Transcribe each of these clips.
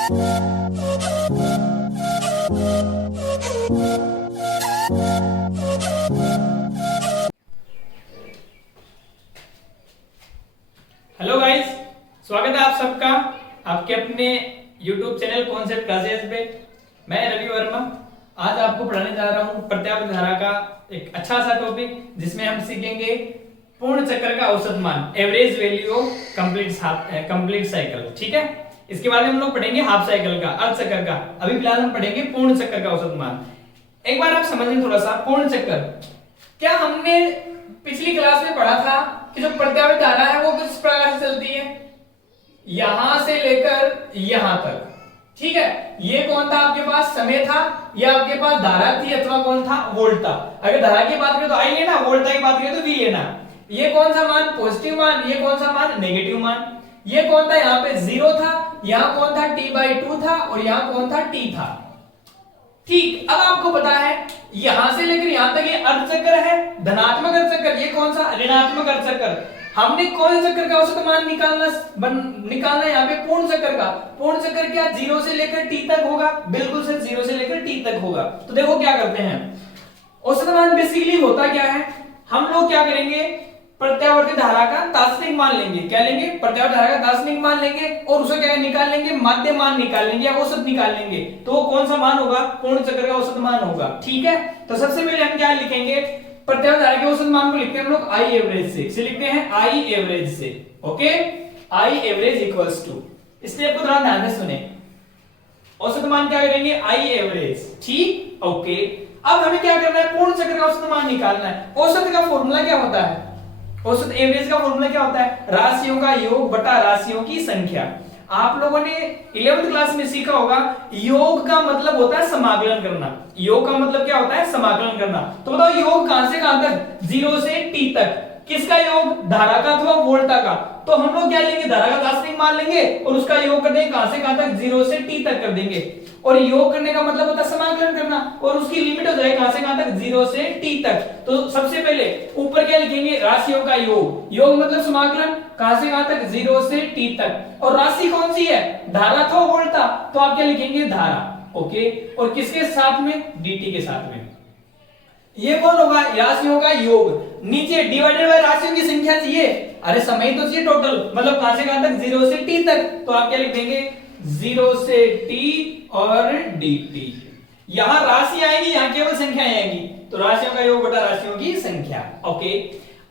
Hello guys, स्वागत है आप सबका आपके अपने YouTube चैनल कॉन्सेप्ट क्लासेस पे। मैं रवि वर्मा आज आपको पढ़ाने जा रहा हूँ प्रत्यावर्त धारा का एक अच्छा सा टॉपिक, जिसमें हम सीखेंगे पूर्ण चक्र का औसत मान, average value of complete cycle. ठीक है, इसके बाद हम लोग पढ़ेंगे हाफ साइकिल का, अर्ध चक्र का। अभी फिलहाल हम पढ़ेंगे पूर्ण चक्र का औसत मान। एक बार आप समझें थोड़ा सा पूर्ण चक्र क्या। हमने पिछली क्लास में पढ़ा था कि जो प्रत्यावर्त धारा है वो किस प्रकार से चलती है, यहां से लेकर यहां तक। ठीक है, ये कौन था आपके पास, समय था, या आपके पास धारा थी, अथवा कौन था, वोल्ट था। अगर धारा की बात करें तो आई लेना, वोल्ट की बात करें तो वी लेना। ये कौन सा मान, पॉजिटिव मान, ये कौन सा मान, नेगेटिव मान। ये कौन था, यहाँ पे 0 था, यहाँ कौन था, t/2 था, और यहाँ कौन था, t था। ठीक, अब आपको पता है यहां से लेकर यहां तक ये अर्धचक्र है, धनात्मक अर्धचक्र। ये कौन सा, ऋणात्मक अर्धचक्र। हमने कौन से चक्र का औसत मान निकालना है यहाँ पे, पूर्ण चक्र का। पूर्ण चक्र क्या 0 से लेकर t तक होगा, बिल्कुल से 0 से लेकर t तक होगा। तो देखो क्या करते हैं, औसत मान बेसिकली होता क्या है, हम लोग क्या करेंगे, प्रत्यावर्ती धारा का दार्शनिक मान लेंगे। क्या लेंगे, प्रत्यावर्ती धारा का दार्शनिक मान लेंगे, और उसे क्या निकाल लेंगे, माध्य मान निकाल लेंगे या औसत निकाल लेंगे। तो वो कौन सा मान होगा, पूर्ण चक्र का औसत मान होगा। ठीक है, तो सबसे पहले हम क्या लिखेंगे, प्रत्यावर्ती धारा के औसत मान को लिखते हैं हम लोग आई एवरेज से लिखते हैं, आई एवरेज से। Okay, I average equals to, इसलिए आपको थोड़ा ध्यान से सुने, औसत मान क्या करेंगे, आई एवरेज। ठीक, ओके। अब हमें क्या करना है, पूर्ण चक्र का औसत मान निकालना है। औसत का फॉर्मूला क्या होता है, औसत एवरेज का फॉर्मूला क्या होता है, राशियों का योग बटा राशियों की संख्या। आप लोगों ने 11वीं क्लास में सीखा होगा, योग का मतलब होता है समाकलन करना। योग का मतलब क्या होता है, समाकलन करना। तो बताओ योग कहां से कहां तक, 0 से t तक। किसका योग, धारा का अथवा वोल्टा का। तो हम लोग क्या लेंगे, धारा का दार्शनिक मान लेंगे और उसका योग कर देंगे कहां से कहां तक, 0 से t तक कर देंगे। और योग करने का मतलब होता है समाकलन करना, और उसकी लिमिट हो जाएगी कहां से कहां तक, 0 से t तक। तो सबसे पहले ऊपर क्या लिखेंगे, राशियों का योग। योग मतलब समाकलन कहां से कहां तक, 0 से t तक। और राशि कौन सी है, धारा था, वोल्ट था, तो आप क्या लिखेंगे, धारा। ओके, और किसके साथ में, dt के साथ में। ये कौन होगा, राशियों का योग। नीचे डिवाइडेड बाय राशियों की संख्या चाहिए, अरे समय तो चाहिए टोटल, मतलब कहां से कहां तक, 0 से t तक। तो आप क्या लिख देंगे, 0 से t और dt। यहां राशि आएगी, यहां केवल संख्या आएगी, तो राशियों का योग बटा राशियों की संख्या। ओके,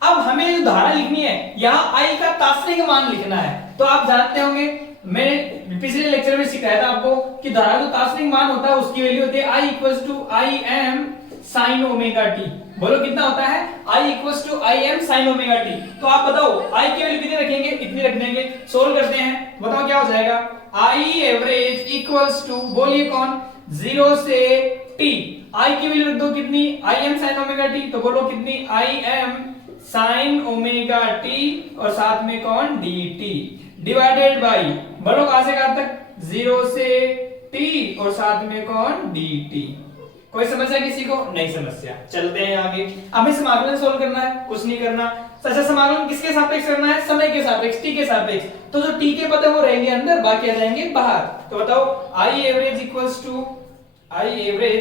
अब हमें जो धारा लिखनी है, यहां i का तात्कालिक मान लिखना है। तो आप जानते होंगे, मैंने पिछले लेक्चर में सिखाया था आपको कि धारा जो तात्कालिक मान होता है उसकी वैल्यू होती है i equals to I M sine omega T. बोलो कितना होता है, i equals to I M sine omega T. तो आप बताओ i की वैल्यू कितनी रखेंगे, इतनी रख देंगे। सोल्व करते हैं, बताओ क्या हो जाएगा, i एवरेज इक्वल्स टू, बोलिए कौन, 0 से t। i की वैल्यू रख दो कितनी, आई एम साइन ओमेगा टी। तो बोलो कितनी, आई एम साइन ओमेगा टी, और साथ में कौन, dt डिवाइडेड बाई, बोलो कहां से कहां तक, 0 से t, और साथ में कौन, dt। कोई समस्या किसी को, नहीं समस्या, चलते हैं आगे। हमें समाकलन सोल्व करना है, कुछ नहीं करना। अच्छा, समाकलन किसके सापेक्ष करना है, समय के सापेक्ष, t के सापेक्ष। तो जो t के पद है वो रहेंगे अंदर, बाकी आ जाएंगे बाहर। तो बताओ आई एवरेज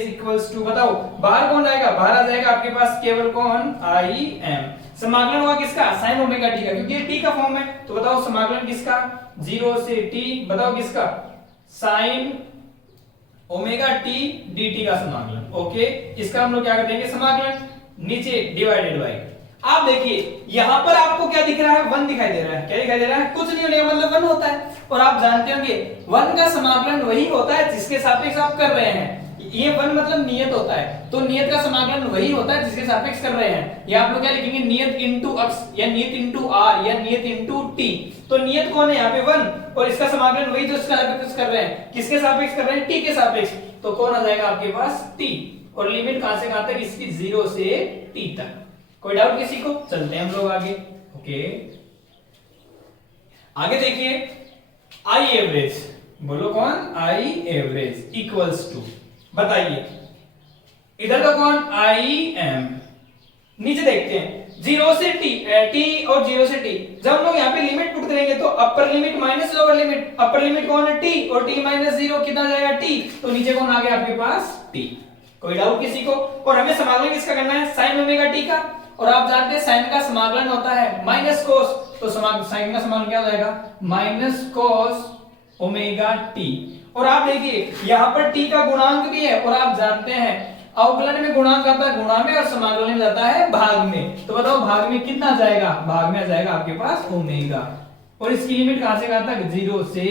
इक्वल्स टू बताओ बाहर कौन आएगा, बाहर आ जाएगा आपके पास केवल कौन, आई एम। समाकलन होगा किसका, साइन ओमेगा टी का, क्योंकि ये t का फॉर्म है। तो बताओ समाकलन किसका, 0 से t, बताओ किसका, साइन ओमेगा टी dt का समाकलन। ओके, इसका हम लोग क्या कर देंगे, समाकलन, नीचे डिवाइडेड बाय। आप देखिए यहां पर आपको क्या दिख रहा है, 1 दिखाई दे रहा है। क्या दिखाई दे रहा है, कुछ नहीं होने का मतलब 1 होता है। और आप जानते होंगे 1 का समाकलन वही होता है जिसके सापेक्ष आप कर रहे हैं। ये 1 मतलब नियत होता है, तो नियत का समाकलन वही होता है जिसके सापेक्ष कर रहे हैं। ये आप लोग क्या लिखेंगे, नियत इनटू x, या नियत इनटू r, या नियत इनटू t। तो नियत कौन है यहाँ पे, 1, और इसका समाकलन वही जो इसका सापेक्ष कर रहे हैं। किसके सापेक्ष कर रहे हैं, t के सापेक्ष। तो कौन आ जाएगा आपके पास, t, और लिमिट कहां से कहां तक, इसकी 0 से t तक। कोई डाउट किसी को, चलते हैं हम लोग आगे। ओके, आगे देखिए, आई एवरेज, बोलो कौन, आई एवरेज इक्वल्स टू, बताइए इधर का कौन, आई एम। नीचे देखते हैं, जीरो से टी, टी और जीरो से टी। जब हम लोग यहाँ पे लिमिट पुट करेंगे तो अपर limit minus lower limit, upper limit कौन है टी, और टी माइनस जीरो कितना जाएगा टी, तो नीचे कौन आ गया आपके पास टी। कोई डाउट किसी को? और हमें समाकलन किसका करना है, साइन ओमेगा टी का, और आप जानते हैं साइन का समाकलन होता है माइनस कोस, तो साइन का समाकलन क्या हो जाएगा, माइनस कोस ओमेगा टी। और आप देखिए यहाँ पर टी का गुणांक भी है, और आप जानते हैं अवकलन में गुणांक आता है गुणा में और समाकलन में जाता है भाग में। तो बताओ भाग में कितना जाएगा, भाग में आ जाएगा आपके पास ओमेगा, और इसकी लिमिट कहां से कहां तक, जीरो से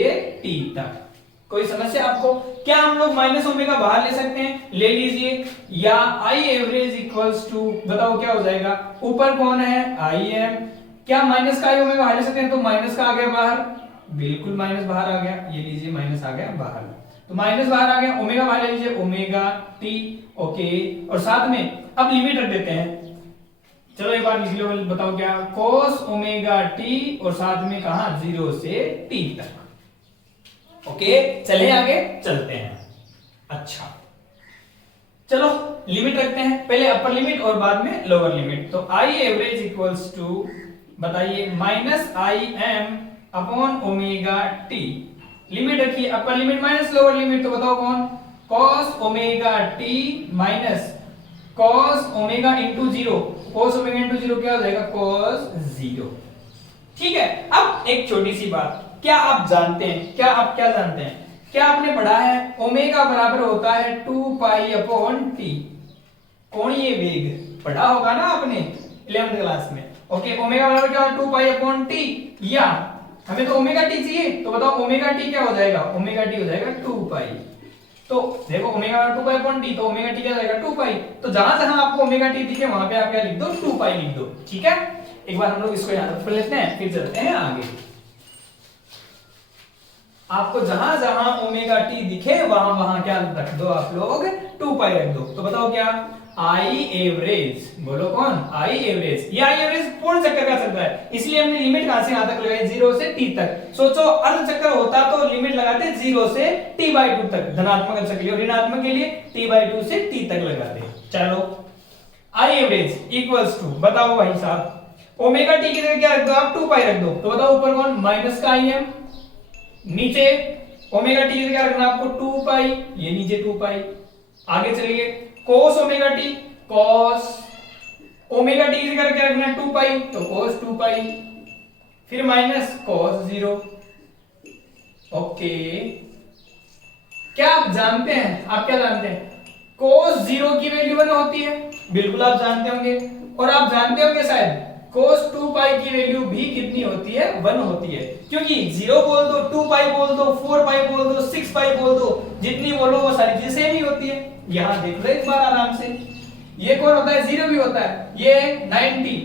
टी तक। कोई समस्या आपको? क्या हम लोग माइनस ओमेगा बाहर ले सकते हैं, ले लीजिए, या आई एवरेज इक्वल्स टू, बताओ क्या हो जाएगा, ऊपर कौन है आई एम, क्या माइनस का आई ओमेगा बाहर ले सकते हैं, तो माइनस का आ गया बाहर, बिल्कुल माइनस बाहर आ गया, ये लीजिए माइनस आ गया बाहर, तो माइनस बाहर आ गया, ओमेगा बाहर ले लीजिए, ओमेगा टी, ओके। और साथ में अब लिमिट रख देते हैं, चलो एक बार लिख लो, बताओ क्या, cos ओमेगा टी, और साथ में कहा जीरो से टी तक। ओके चले आगे चलते हैं। अच्छा चलो लिमिट रखते हैं, पहले अपर लिमिट और बाद में लोअर लिमिट। तो आई एवरेज इक्वल्स टू, बताइए, minus I m upon omega t. Limit रखिए, upper limit minus lower limit, तो बताओ कौन, cos omega t minus cos omega into zero, cos omega into zero क्या हो जाएगा, cos जीरो। ठीक है, अब एक छोटी सी बात, क्या आप जानते हैं, क्या जानते हैं, क्या आपने पढ़ा है ओमेगा बराबर होता है 2 पाई अपॉन टी, कोणीय वेग पढ़ा होगा ना आपने 11th क्लास में। ओके, ओमेगा बराबर क्या है 2 पाई अपॉन टी, या हमें तो ओमेगा टी चाहिए, तो बताओ ओमेगा टी क्या हो जाएगा, ओमेगा टी हो जाएगा 2 पाई। तो देखो ओमेगा 2 पाई अपॉन टी, तो ओमेगा टी क्या हो जाएगा 2 पाई। तो जहां जहां आपको ओमेगा टी दिखे वहां पे आप क्या लिख दो, 2 पाई लिख दो। ठीक है, एक बार हम लोग इसको याद कर लेते हैं, फिर चलते हैं आगे। आपको जहां जहां ओमेगा टी दिखे वहां वहां क्या रख दो आप लोग, 2 पाई रख दो। तो बताओ क्या, आई एवरेज, बोलो कौन, आई एवरेज। ये आई एवरेज पूर्ण चक्कर का चल रहा है, इसलिए हमने लिमिट कहां से कहां तक लगाई, 0 से t तक। सोचो अर्ध चक्कर होता तो लिमिट लगाते 0 से t/2 तक, धनात्मक चक्कर के लिए, और ऋणात्मक के लिए t/2 से t तक लगाते। चलो आई एवरेज इक्वल्स टू, बताओ भाई साहब, ओमेगा टी की जगह क्या रख दो आप, 2 पाई रख दो। तो बताओ ऊपर कौन, माइनस का आई एम, नीचे ओमेगा टी की जगह रखना आपको 2 पाई, ये नीचे 2 पाई। आगे चलिए, cos omega T, cos omega T की जगह क्या रखना है 2 पाई, तो cos 2 पाई, फिर माइनस cos 0। ओके, क्या आप जानते हैं, आप क्या जानते हैं, cos 0 की वैल्यू 1 होती है, बिल्कुल आप जानते होंगे। और आप जानते होंगे शायद cos 2 पाई की वैल्यू भी कितनी होती है, 1 होती है, क्योंकि 0 बोल दो, 2 पाई बोल दो, 4 पाई बोल दो, 6 पाई बोल दो, जितनी बोलो वो सारी चीजें सेम ही होती है। यहां देख लो एक बार आराम से, ये कौन होता है, 0 भी होता है, ये 90,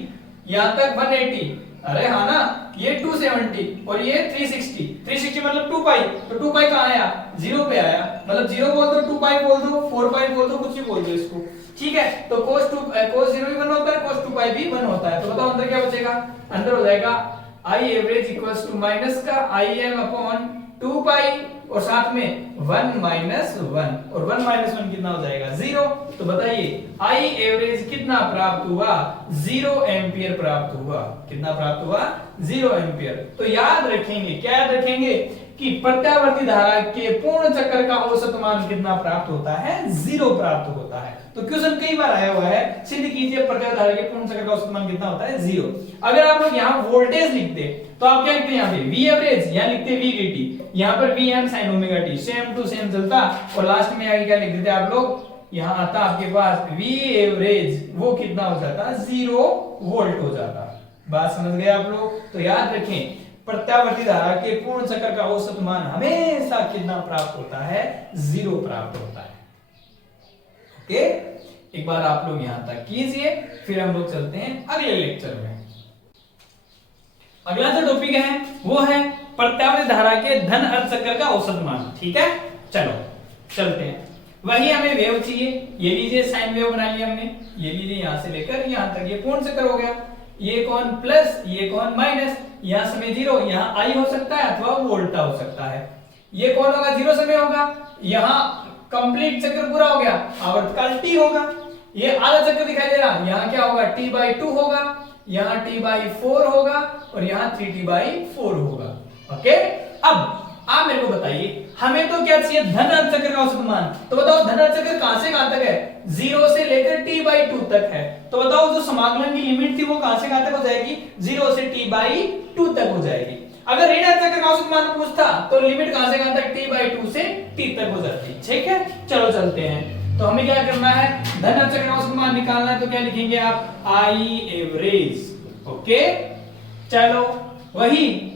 यहां तक 180, अरे हाँ ना, ये 270 और ये 360, 360 मतलब 2 पाई, तो 2 पाई कहां आया, 0 पे आया, मतलब 0 बोल दो, 2 पाई बोल दो, 4 पाई बोल दो, कुछ भी बोल दो इसको। ठीक है, तो cos 0 भी 1 होता है, cos 2 पाई भी 1 होता है। तो बताओ अंदर क्या बचेगा, अंदर हो जाएगा I average equals to minus का आई एम अपॉन 2 पाई, और साथ में 1 माइनस 1, और 1 माइनस 1 कितना हो जाएगा, 0। तो बताइए आई एवरेज कितना प्राप्त हुआ, 0 एम्पियर प्राप्त हुआ। कितना प्राप्त हुआ, 0 एम्पियर। तो याद रखेंगे, क्या याद रखेंगे, कि प्रत्यावर्ती धारा के पूर्ण चक्कर का औसत मान कितना प्राप्त होता है, 0 प्राप्त होता है। तो क्वेश्चन कई बार आया हुआ है, सिद्ध कीजिए प्रत्यावर्ती धारा के पूर्ण चक्कर का औसत मान कितना होता है, 0। अगर आप लोग यहाँ वोल्टेज लिखते तो आप क्या लिखते हैं, यहाँ पे V एवरेज, यहाँ लिखते V VT, यहाँ पर Vm sin omega t, same to same चलता, और लास्ट में आगे क्या लिख देते आप लोग, यहाँ आता आपके पास V एवरेज, वो कितना हो जाता, 0 वोल्ट हो जाता। बात समझ गए आप लोग? तो याद रखें प्रत्यावर्ती धारा के पूर्ण चक्कर का औसत मान हमेशा कितना प्राप्त होता है, 0 प्राप्त होता है। ओके, एक बार आप लोग यहां तक कीजिए, फिर हम लोग चलते हैं अगले लेक्चर में। अगला जो टॉपिक है वो है प्रत्यावर्ती धारा के धन अर्ध चक्कर का औसत मान। ठीक है, चलो चलते हैं। वही हमें वेव चाहिए, ये लीजिए साइन वेव बना लिया हमने, ये लीजिए यहां से लेकर यहां तक, ये पूर्ण चक्कर हो गया, ये कौन प्लस, ये कौन माइनस, यहां समय 0, यहां आई हो सकता है अथवा वोल्टा हो सकता है। ये कौन होगा, 0 समय होगा, यहां कंप्लीट चक्कर पूरा हो गया, आवर्तकाल t होगा। ये आधा चक्कर दिखाई दे रहा, यहां क्या होगा, t/2 होगा। यहाँ t/4 होगा और यहाँ 3t/4 होगा। ओके, अब आप मेरे को बताइए, हमें तो क्या चाहिए, धन अर्धचक्र का औसत मान। तो बताओ धन अर्धचक्र कहां से कहां तक है, 0 से लेकर t/2 तक है। तो बताओ जो समाकलन की लिमिट थी वो कहां से कहां तक हो जाएगी, 0 से t/2 तक हो जाएगी। अगर ऋण अर्धचक्र का औसत मान पूछता तो लिमिट कहां से कहां तक, t/2 से t तक हो जाती। ठीक है, चलो चलते हैं। तो हमें क्या करना है, धन अर्धचक्र का औसत मान निकालना है। तो क्या लिखेंगे आप, आई एवरेज। ओके, चलो वही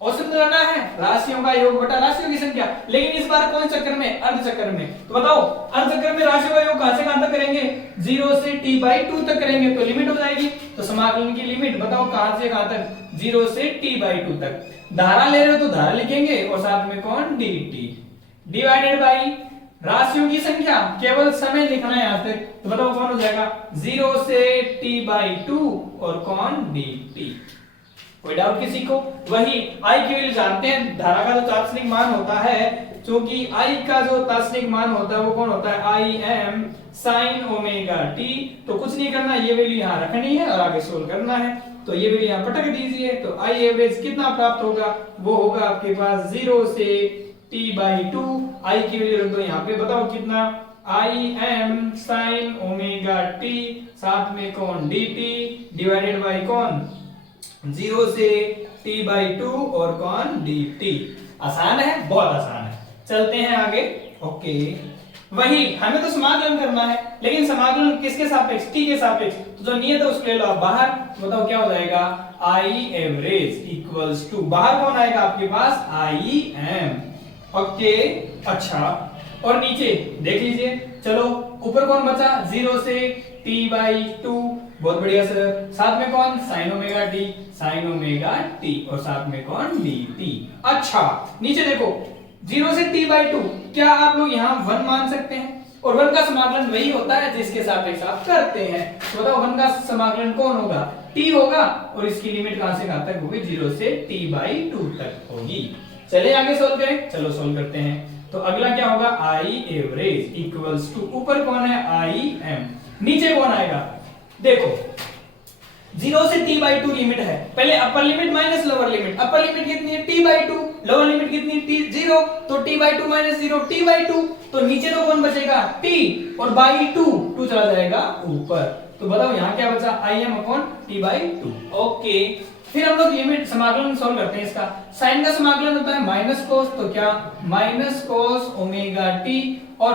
औसत निकालना है, राशियों का योग बटा राशियों की संख्या, लेकिन इस बार कौन चक्र में, अर्धचक्र में। तो बताओ अर्धचक्र में राशियों का योग कहां से कहां तक करेंगे, 0 से t/2 तक करेंगे तो लिमिट हो जाएगी। तो समाकलन की लिमिट बताओ कहां से कहां तक, 0 से t/2 तक। धारा ले रहे हो तो धारा लिखेंगे और साथ में कौन, dt डिवाइडेड बाई राशियों की संख्या, केवल समय लिखना है यहां तक। तो बताओ कौन हो जाएगा, 0 से t/2 और कौन, dt। कोई डाउट किसी को। वही आई की वैल्यू जानते हैं, धारा का जो तात्कालिक मान होता है, क्योंकि आई का जो तात्कालिक मान होता है वो कौन होता है, आई एम साइन ओमेगा टी। तो कुछ नहीं करना, ये वैल्यू यहाँ रखनी है और आगे सोल्व करना है। तो ये वैल्यू यहाँ पटक दीजिए। तो आई एवरेज कितना प्राप्त होगा, वो होगा आपके पास 0 से t/2। आई की वैल्यू रख दो यहाँ पे, बताओ कितना, आई एम साइन ओमेगा टी, साथ में कौन, dt डिवाइडेड बाई कौन, 0 से t/2 और कौन, dt। आसान है, बहुत आसान है। चलते हैं आगे। ओके, वही हमें तो समाकलन करना है, लेकिन समाकलन किसके सापेक्ष, t के सापेक्ष। तो जो नियत है उसको ले लो आप बाहर। बताओ क्या हो जाएगा, आई एवरेज इक्वल्स टू, बाहर कौन आएगा आपके पास, आई एम। ओके, अच्छा, और नीचे देख लीजिए। चलो ऊपर कौन बचा, 0 से t/2, बहुत बढ़िया सर। साथ में कौन, sign omega T, sign omega T, और साथ में कौन, dt। अच्छा, नीचे देखो 0 से t/2, क्या आप लोग यहाँ 1 मान सकते हैं, और 1 का समाकलन वही होता है जिसके सापेक्ष आप करते हैं। तो बताओ 1 का समाकलन कौन होगा, t होगा, और इसकी लिमिट कहां से कहां तक होगी, 0 से t/2 तक होगी। चलिए आगे सोल्व करें, चलो सोल्व करते हैं। तो अगला क्या होगा, आई एवरेज इक्वल्स टू, ऊपर कौन है, आई एम, नीचे कौन आएगा, देखो 0 से t/2 लिमिट है, पहले अपर limit minus lower limit. Upper limit कितनी है, t/2, लोअर लिमिट कितनी है, 0, तो t/2 माइनस 0 t/2, तो नीचे तो कौन बचेगा, t, और बाई 2 चला जाएगा ऊपर। तो बताओ यहाँ क्या बचा, im अपॉन t/2। ओके, फिर हम लोग लिमिट समाकलन सॉल्व करते हैं इसका। साइन का समाकलन होता है माइनस कोस, तो क्या, माइनस कोस ओमेगा टी, और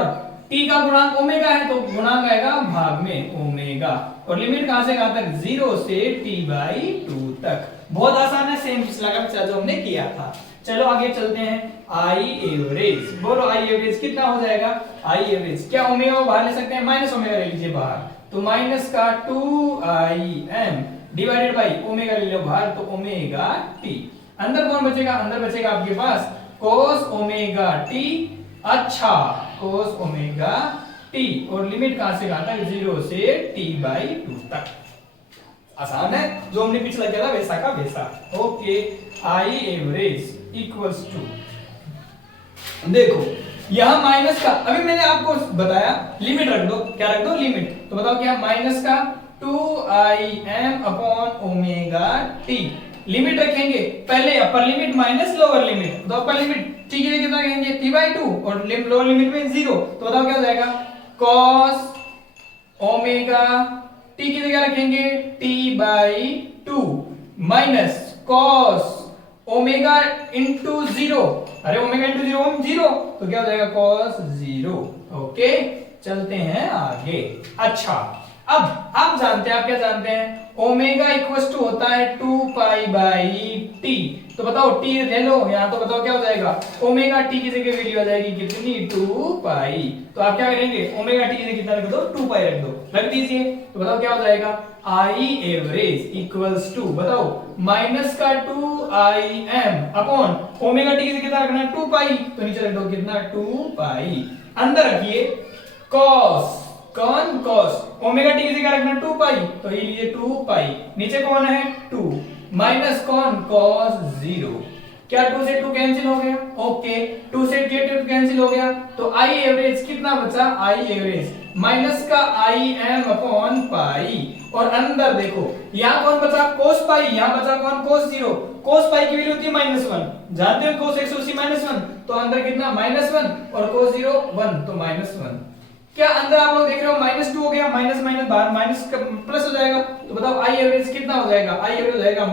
t का गुणांक ओमेगा है तो गुणांक आएगा भाग में ओमेगा, और लिमिट कहां से कहां तक, 0 से t/2 तक। बहुत आसान है, सेम पिछला का जो हमने किया था। चलो आगे चलते हैं। आई एवरेज, बोलो आई एवरेज कितना हो जाएगा, आई एवरेज, क्या ओमेगा को बाहर ले सकते हैं, माइनस ओमेगा ले लीजिए बाहर, तो माइनस का 2im डिवाइडेड बाई ओमेगा ले लो बाहर, तो ओमेगा टी। अंदर कौन बचेगा, अंदर बचेगा आपके पास cos ओमेगा टी, अच्छा cos ओमेगा टी, और लिमिट कहां से कहां तक, 0 से t/2 तक। आसान है, जो हमने पिछला किया था वैसा का वैसा। Okay, I average equals to, देखो यहां माइनस का, अभी मैंने आपको बताया लिमिट रख दो, क्या रख दो, लिमिट। तो बताओ क्या, माइनस का 2im upon omega t, limit रखेंगे पहले अपर लिमिट माइनस लोअर लिमिट। तो अपर लिमिट ठीक है कितना कहेंगे, t/2, और लोअर लिमिट में 0, तो बताओ क्या हो जाएगा, cos ओमेगा t की जगह रखेंगे t/2 minus cos omega into 0, अरे ओमेगा इंटू 0 तो क्या हो जाएगा, cos 0। ओके, चलते हैं आगे। अच्छा, अब आप जानते हैं, आप क्या जानते हैं, ओमेगा इक्वल्स टू होता है 2π/t। तो बताओ t ले लो यहां, तो बताओ क्या हो जाएगा, ओमेगा t की जगह वैल्यू आ जाएगी कितनी, 2π। तो आप क्या करेंगे, ओमेगा t की जगह कितना रख दो, 2π रख दो, रख दीजिए। तो बताओ क्या हो जाएगा, आई एवरेज इक्वल्स टू, बताओ माइनस का 2im अपॉन ओमेगा t की जगह कितना रखना है, 2π, तो नीचे रख दो कितना, 2π। अंदर रखिए cos, कौन cos, ओमेगा t की जगह रखना 2π, तो ये लीजिए 2π, नीचे कौन है 2, माइनस कौन cos 0, क्या 2 से 2 कैंसिल हो गया? ओके, 2 से 2 कैंसिल हो गया, तो आई एवरेज कितना बचा? आई एवरेज माइनस का आई एम अपॉन पाई, और अंदर देखो यहाँ कौन बचा? कोस पाई, यहाँ बचा कौन? कोस 0। कोस पाई की वैल्यू थी -1, जानते हो कोस 180 -1, तो अंदर कितना? -1, और कोस 0 1, तो -1। क्या अंदर आप लोग देख रहे हो -2 हो गया, माइनस माइनस बाहर माइनस का प्लस हो जाएगा, तो बताओ आई एवरेज कितना हो जाएगा? आई एवरेज हो जाएगा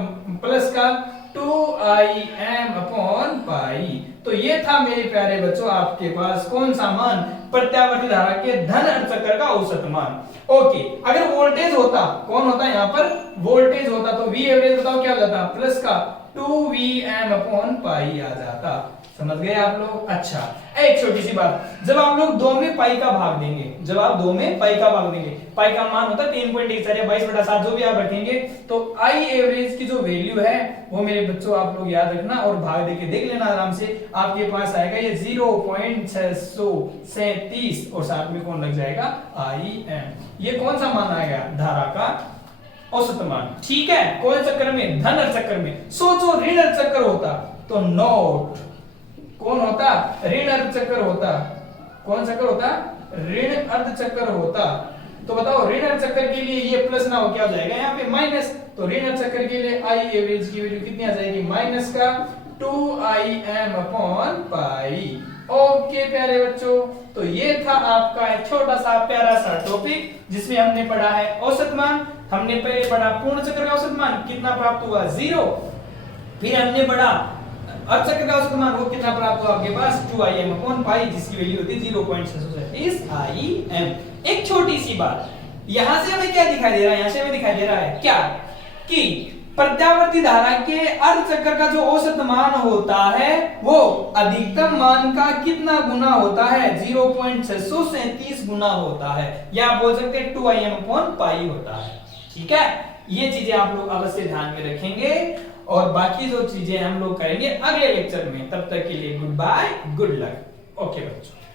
प्लस का 2im अपॉन पाई। तो ये था मेरे प्यारे बच्चों आपके पास कौन सा मान? प्रत्यावर्ती धारा के धन अर्धचक्र का औसत मान। ओके, अगर वोल्टेज होता, कौन होता यहाँ पर? वोल्टेज होता, तो वी एवरेज बताओ क्या हो जाता? प्लस का 2vm अपॉन पाई आ जाता। समझ गए आप लोग? अच्छा, एक छोटी सी बात, जब आप लोग 2 में पाई का भाग देंगे, जब आप 2 में पाई का भाग देंगे, पाई का मान होता है 3.14 या 22/7, जो भी आप रखेंगे, तो आई एवरेज की जो वैल्यू है वो मेरे बच्चों आप लोग याद रखना और भाग देके देख लेना आराम से। आपके पास आएगा ये 0.637 और साथ में कौन लग जाएगा? I am. ये कौन सा मान आएगा? धारा का औसत मान। ठीक है, कौन चक्कर में? धन अर्धचक्र में। सोचो ऋण अर्धचक्र होता तो नोट कौन होता? ऋण अर्धचक्र होता। कौन चक्र होता? ऋण अर्धचक्र होता। तो बताओ ऋण अर्धचक्र के लिए ये प्लस ना हो क्या हो जाएगा? यहाँ पे माइनस, तो ऋण अर्धचक्र के लिए आई एवरेज की वैल्यू कितनी आ जाएगी? माइनस का 2im अपॉन पाई। ओके प्यारे बच्चों, तो ये था आपका एक छोटा सा प्यारा सा टॉपिक जिसमें हमने पढ़ा है औसत मान। हमने पहले पढ़ा पूर्ण चक्र का औसत मान कितना प्राप्त हुआ? 0। फिर हमने पढ़ा अर्धचक्र का औसत मान, वो कितना प्राप्त हुआ आपके पास? 2im अपॉन पाई, जिसकी वैल्यू होती है 0.637 im। एक छोटी सी बात, यहां से हमें क्या दिखाई दे रहा है? यहां से हमें दिखाई दे रहा है क्या कि प्रत्यावर्ती धारा के अर्धचक्र का जो औसत मान होता है वो अधिकतम मान का कितना गुना होता है? 0.637 गुना होता है, या आप बोल सकते हैं 2im अपॉन पाई होता है। ठीक है, ये चीजें आप लोग अवश्य ध्यान में रखेंगे, और बाकी जो चीजें हम लोग करेंगे अगले लेक्चर में। तब तक के लिए good bye, good luck. Okay बच्चों।